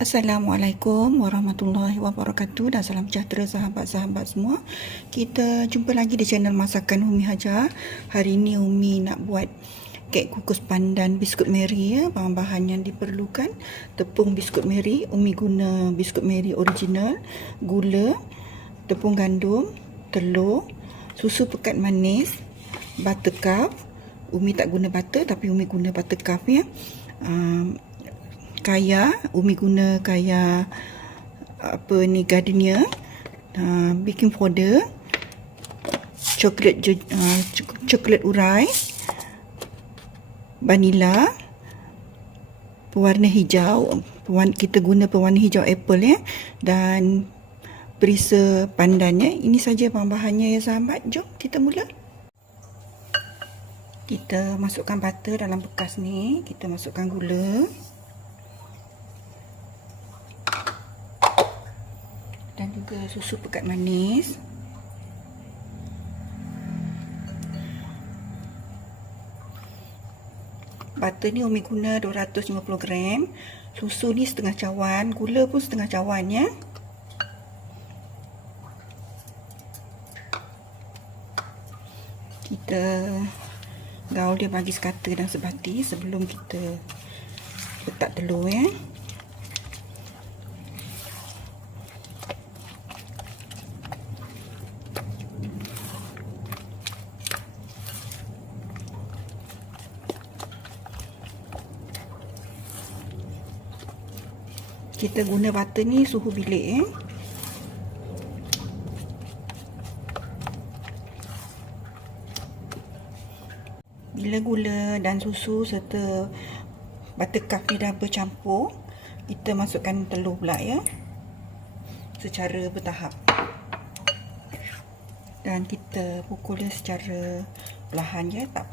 Assalamualaikum warahmatullahi wabarakatuh dan salam sejahtera sahabat-sahabat semua. Kita jumpa lagi di channel Masakan Umi Hajar. Hari ini Umi nak buat kek kukus pandan biskut Mary ya. Bahan-bahan yang diperlukan: tepung biskut Mary, Umi guna biskut Mary original, gula, tepung gandum, telur, susu pekat manis, buttercup. Umi tak guna butter tapi Umi guna buttercup ya. Kaya, Umi guna kaya gardenia, baking powder, coklat urai, vanila, pewarna hijau, kita guna pewarna hijau apple ya, dan perisa pandan ya. Ini saja bahan-bahannya ya sahabat. Jom kita mula. Kita masukkan butter dalam bekas ni, kita masukkan gula dan juga susu pekat manis. Butter ni Umi guna 250 gram. Susu ni setengah cawan, gula pun setengah cawan ya. Kita gaul dia bagi sekata dan sebati sebelum kita letak telur ya. Kita guna butter ni suhu bilik ya. Bila gula dan susu serta buttercup ni dah bercampur, kita masukkan telur pula ya, secara bertahap. Dan kita pukul dia secara perlahan ya, tak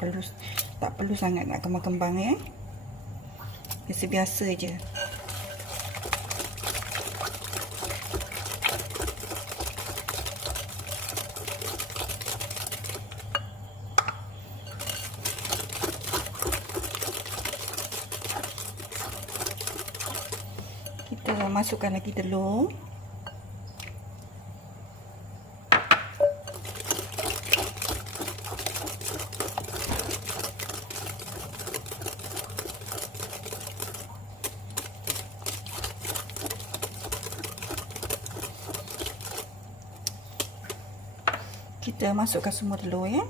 perlu sangat nak kembang-kembang ya. Biasa-biasa je. Kita masukkan lagi telur. Kita masukkan semua telur ya.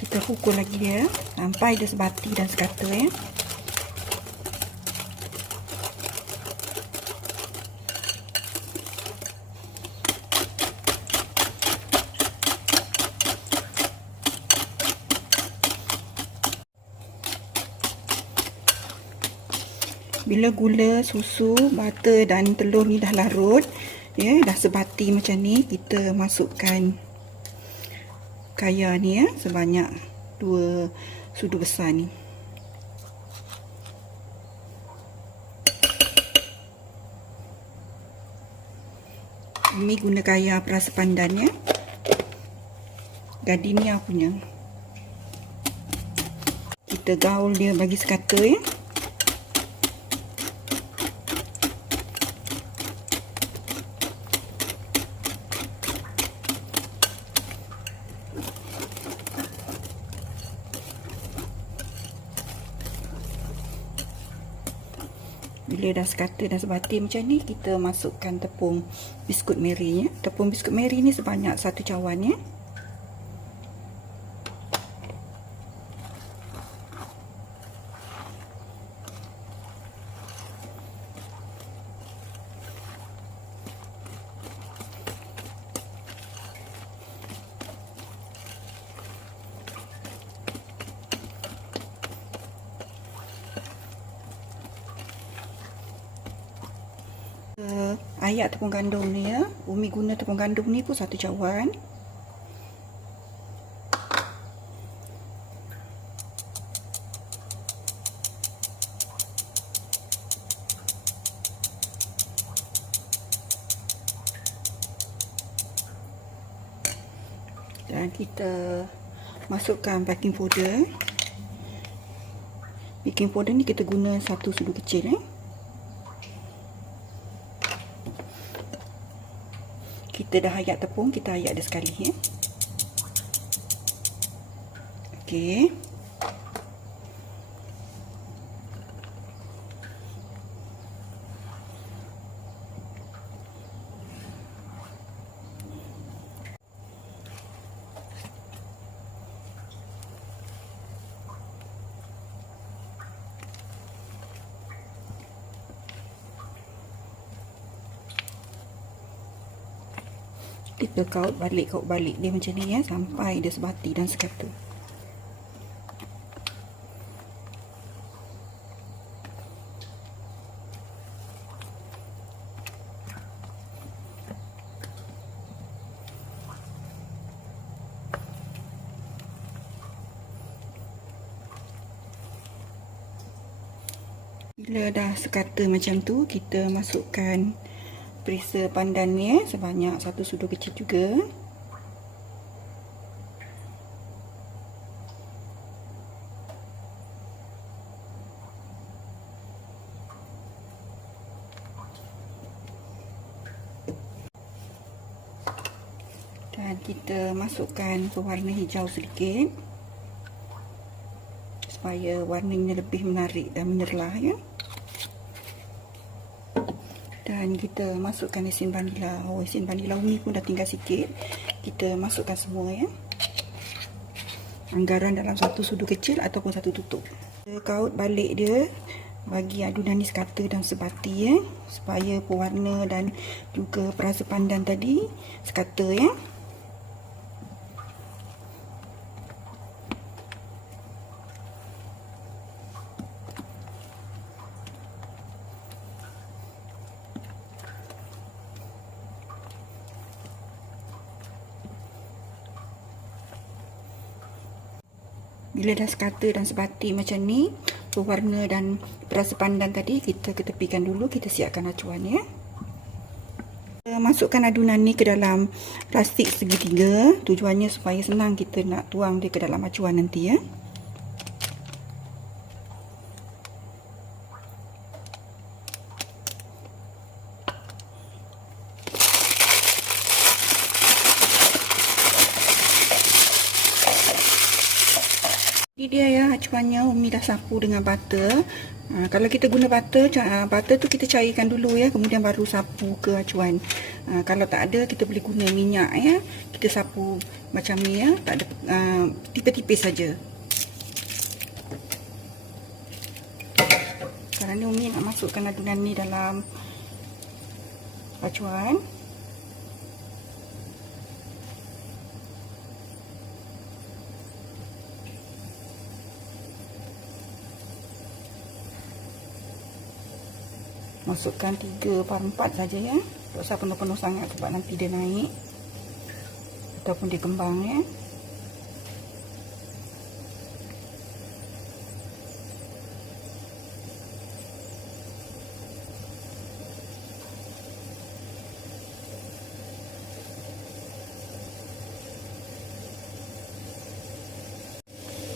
Kita pukul lagi dia sampai dia sebati dan sekata ya. Bila gula, susu, butter dan telur ni dah larut ya, dah sebati macam ni, kita masukkan kaya ni ya, sebanyak 2 sudu besar ni. Ini guna kaya perasa pandan ya, gardenia punya. Kita gaul dia bagi sekata ya. Bila dah sekata dan sebati macam ni, kita masukkan tepung biskut Mary ya. Tepung biskut Mary ni sebanyak 1 cawan ya. Ayak tepung gandum ni ya, Umi guna tepung gandum ni pun 1 cawan. Dan kita masukkan baking powder. Baking powder ni kita guna 1 sudu kecil. Kita dah ayak tepung, kita ayak dia sekali. Okey. Kita kaut balik dia macam ni ya, sampai dia sebati dan sekata. Bila dah sekata macam tu, kita masukkan perisa pandan ni sebanyak 1 sudu kecil juga. Dan kita masukkan pewarna hijau sedikit supaya warnanya lebih menarik dan menyerlah ya. Dan kita masukkan esin vanila. Esin vanila umi pun dah tinggal sikit. Kita masukkan semua ya. Anggaran dalam 1 sudu kecil ataupun 1 tutup. Kita kaut balik dia, bagi adunan ni sekata dan sebati ya, supaya pewarna dan juga perasa pandan tadi sekata ya. Bila dah sekata dan sebati macam ni, pewarna dan perasa pandan tadi kita ketepikan dulu, kita siapkan acuan ya. Kita masukkan adunan ni ke dalam plastik segitiga, tujuannya supaya senang kita nak tuang dia ke dalam acuan nanti ya. Ini dia ya acuannya, umi dah sapu dengan butter. Kalau kita guna butter tu kita cairkan dulu ya, kemudian baru sapu ke acuan. Kalau tak ada, kita boleh guna minyak ya. Kita sapu macam ni ya, tak ada tipis-tipis saja. Sekarang ni umi nak masukkan adunan ni dalam acuan. Masukkan 3/4 saja ya. Tak usah penuh-penuh sangat sebab nanti dia naik ataupun dia kembang ya.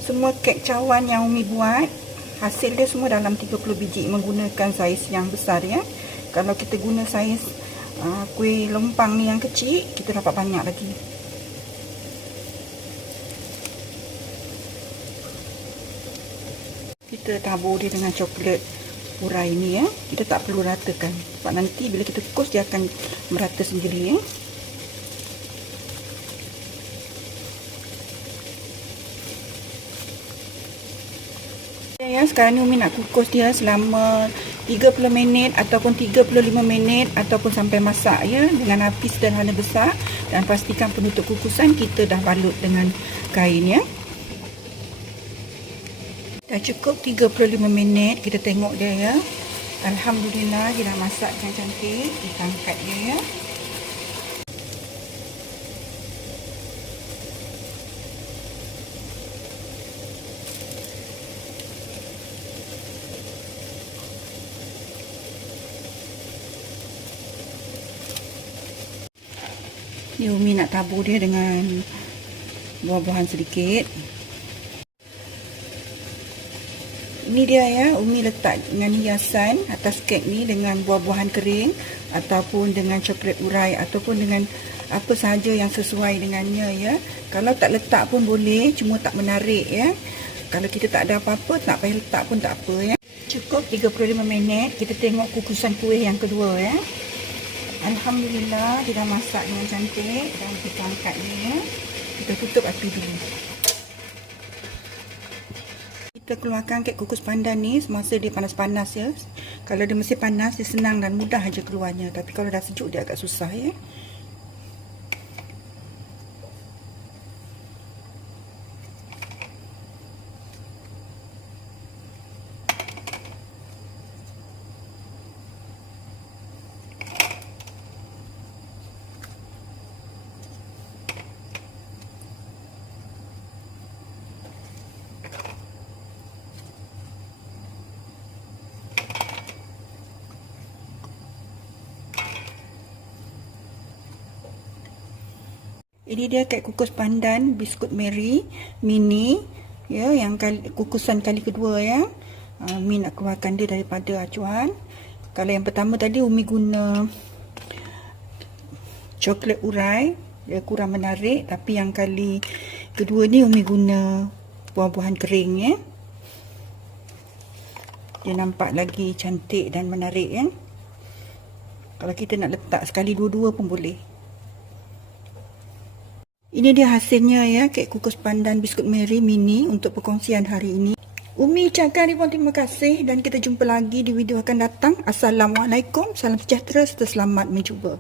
Semua kek cawan yang umi buat, hasil dia semua dalam 30 biji menggunakan saiz yang besar ya. Kalau kita guna saiz kuih lempang ni yang kecil, kita dapat banyak lagi. Kita tabur dia dengan coklat urai ni ya. Kita tak perlu ratakan sebab nanti bila kita kukus dia akan merata sendiri ya. Ya, sekarang ni umi nak kukus dia selama 30 minit ataupun 35 minit ataupun sampai masak ya, dengan api sederhana besar, dan pastikan penutup kukusan kita dah balut dengan kain ya. Dah cukup 35 minit, kita tengok dia ya. Alhamdulillah dia dah masak dengan cantik. Kita angkat dia ya. Ni umi nak tabur dia dengan buah-buahan sedikit. Ini dia ya, Umi letak dengan hiasan atas kek ni dengan buah-buahan kering ataupun dengan coklat urai ataupun dengan apa sahaja yang sesuai dengannya ya. Kalau tak letak pun boleh, cuma tak menarik ya. Kalau kita tak ada apa-apa, tak payah letak pun tak apa ya. Cukup 35 minit, kita tengok kukusan kuih yang kedua ya. Alhamdulillah, dia dah masak dengan cantik dan kita angkat ni ya. Kita tutup api dulu. Kita keluarkan kek kukus pandan ni semasa dia panas-panas ya. Kalau dia masih panas, dia senang dan mudah aja keluarnya. Tapi kalau dah sejuk, dia agak susah ya. Ini dia kek kukus pandan biskut Mary mini ya, yang kukusan kali kedua ya. Umi nak keluarkan dia daripada acuan. Kalau yang pertama tadi Umi guna coklat urai, dia kurang menarik, tapi yang kali kedua ni Umi guna buah-buahan kering ya. Dia nampak lagi cantik dan menarik ya. Kalau kita nak letak sekali dua-dua pun boleh. Ini dia hasilnya ya, kek kukus pandan biskut Mary mini untuk perkongsian hari ini. Umi ucapkan ribuan terima kasih dan kita jumpa lagi di video akan datang. Assalamualaikum, salam sejahtera serta selamat mencuba.